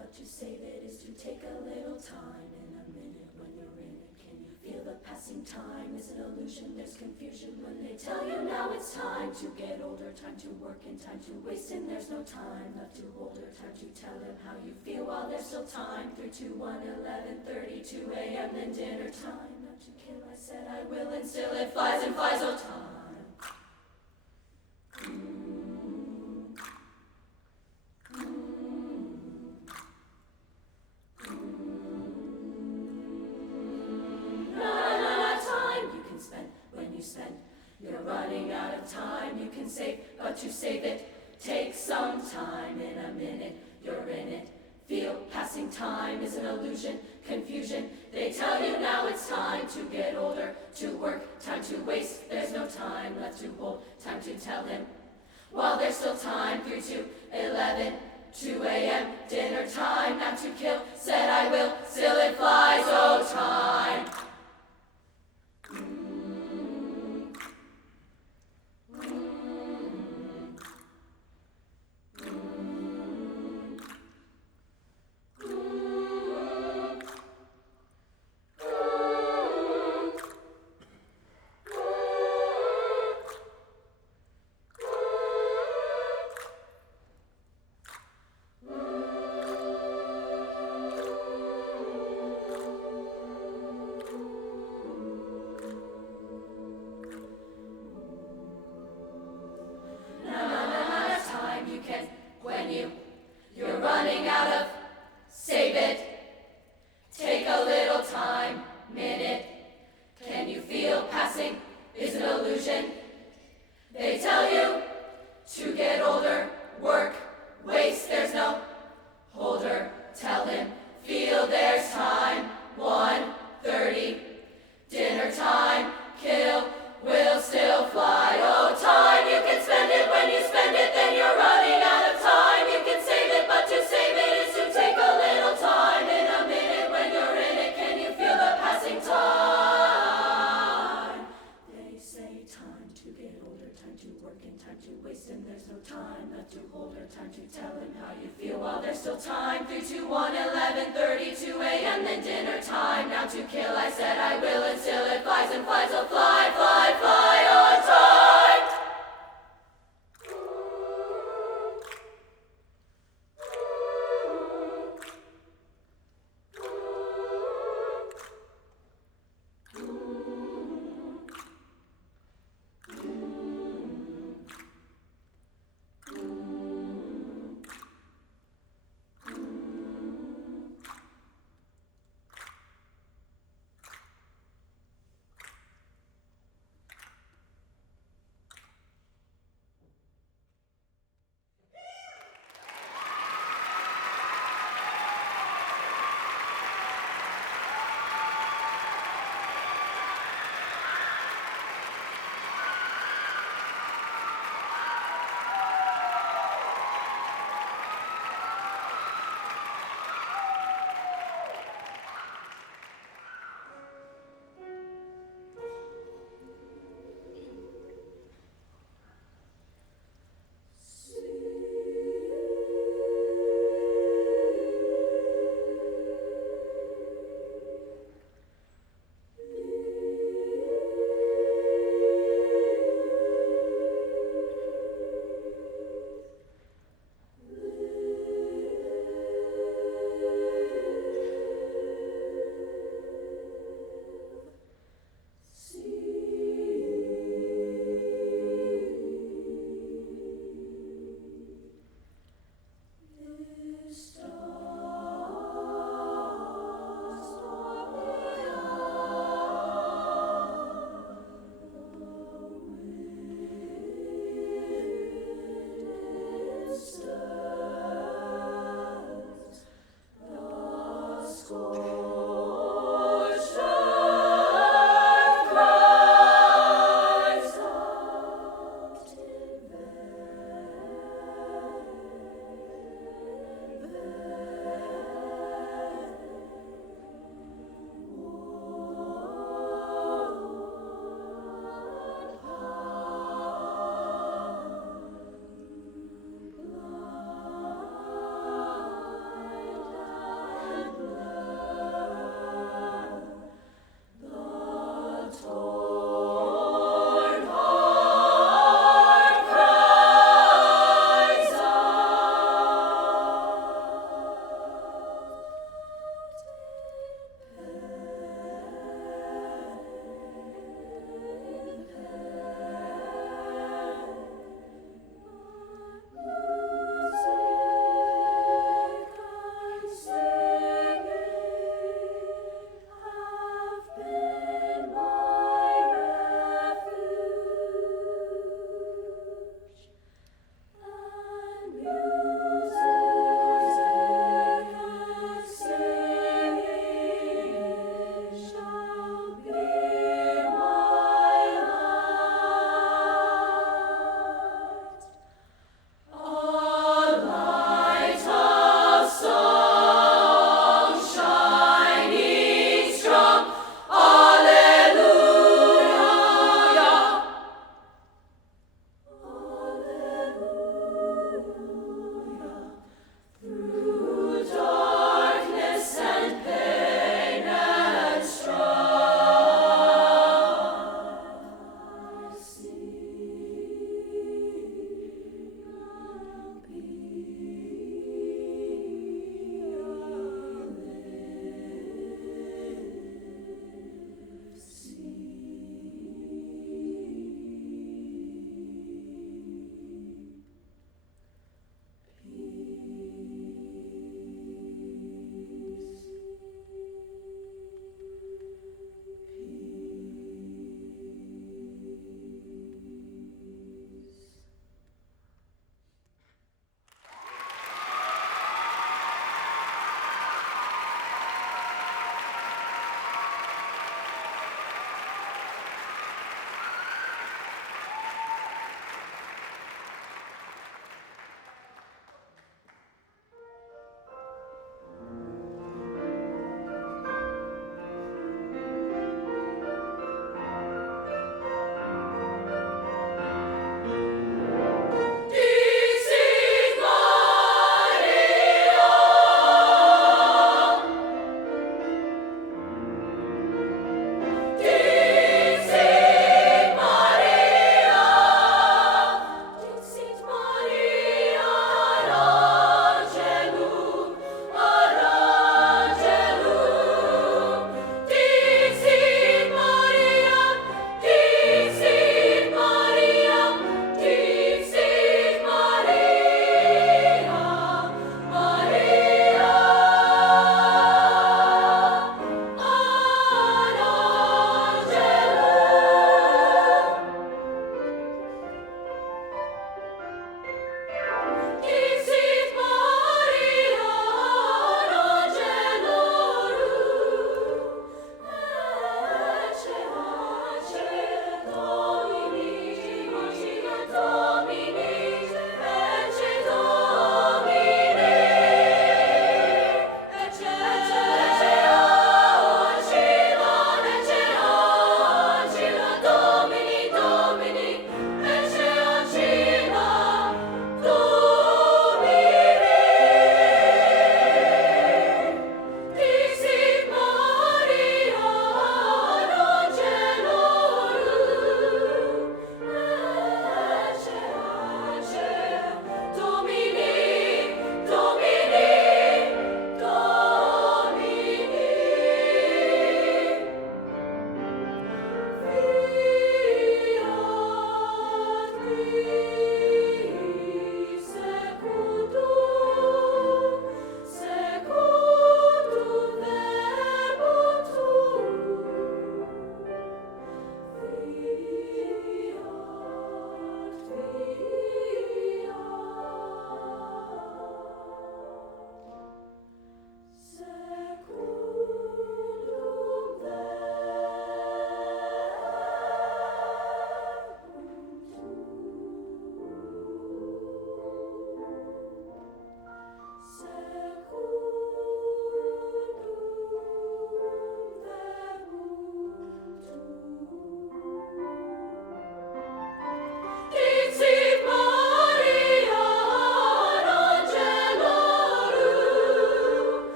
but to save it is to take a little time. In a minute when you're in it, can you feel the passing time? Is an illusion, there's confusion when they tell you now it's time to get older, time to work and time to waste, and there's no time left to hold her, time to tell him how you feel while there's still time. 3, 2, 1, 11:30, 2 a.m. then dinner time. Not to kill, I said I will, and still it flies and flies, oh time. You're running out of time, you can save, but to save it takes some time. In a minute, you're in it. Feel passing time is an illusion, confusion. They tell you now it's time to get older, to work, time to waste. There's no time left to hold, time to tell him. While there's still time, 3 to 11, 2 a.m. dinner time. Not to kill, said I will, still it flies, oh time. You're running out of, save it, take a little time, minute. Can you feel passing is an illusion? They tell you to get older, work, waste, there's no holder. Tell him, feel there's time, 1:30, dinner time, kill, will still fly, oh time. You can spend it when you spend it, then you're running out of time. You can save it, but to save it is to take a little time. In a minute when you're in it, can you feel the passing time? They say time to get older, time to work and time to waste, and there's no time left to hold her, time to tell him how you feel while there's still time. 3, 2, 1, 11:30, 2 a.m. then dinner time. Now to kill, I said I will, and still it flies and flies, oh fly, fly, fly on time. School.